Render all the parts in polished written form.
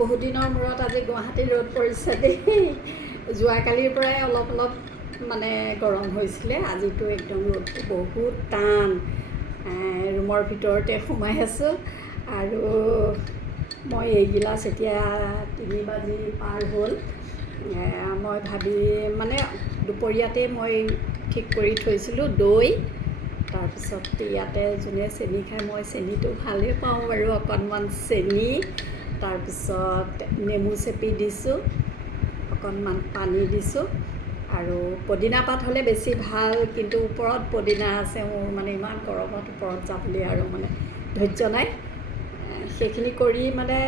বহুদিনৰ মূৰত আজি গুৱাহাটীত ৰ'দ পৰিছে দেই। যোৱাকালিৰ পৰাই অলপ অলপ মানে গৰম হৈছিলে, আজিতো একদম ৰ'দটো বহুত টান। ৰুমৰ ভিতৰতে সোমাই আছোঁ আৰু মই এইগিলাচ এতিয়া 3 বাজি পাৰ হ'ল। মই ভাবি মানে দুপৰীয়াতে মই ঠিক কৰি থৈছিলোঁ দৈ, তাৰপিছত ইয়াতে যোনে চেনি খায়, মই চেনিটো ভালেই পাওঁ বাৰু, অকণমান চেনি, তাৰপিছত নেমু চেপি দিছোঁ, অকণমান পানী দিছোঁ আৰু পদিনা পাত হ'লে বেছি ভাল, কিন্তু ওপৰত পদিনা আছে, মোৰ মানে ইমান গৰমত ওপৰত যাবলৈ আৰু মানে ধৈৰ্য নাই। সেইখিনি কৰি মানে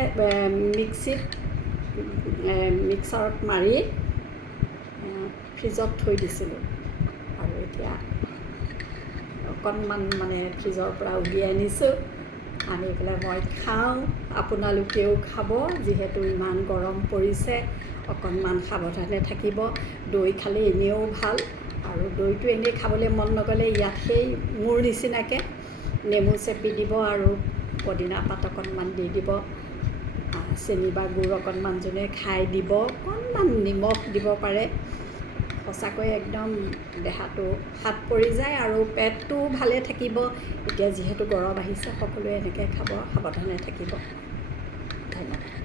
মিক্সাৰত মাৰি ফ্ৰিজত থৈ দিছিলোঁ আৰু এতিয়া অকণমান মানে ফ্ৰিজৰ পৰা উলিয়াই আনিছোঁ, আনি পেলাই মই খাওঁ। আপোনালোকেও খাব, যিহেতু ইমান গৰম পৰিছে, অকণমান সাৱধানে থাকিব। দৈ খালে এনেও ভাল, আৰু দৈটো এনেই খাবলৈ মন নগ'লে ইয়াত সেই মোৰ নিচিনাকৈ নেমু চেপি দিব আৰু পদিনা পাত অকণমান দি দিব, চেনি বা গুড় অকণমান যোনে খাই দিব, অকণমান নিমখ দিব পাৰে। সঁচাকৈ একদম দেহাটো হাত পৰি যায় আৰু পেটটোও ভালে থাকিব। এতিয়া যিহেতু গৰম আহিছে, সকলোৱে এনেকৈ খাব, সাৱধানে থাকিব। ধন্যবাদ।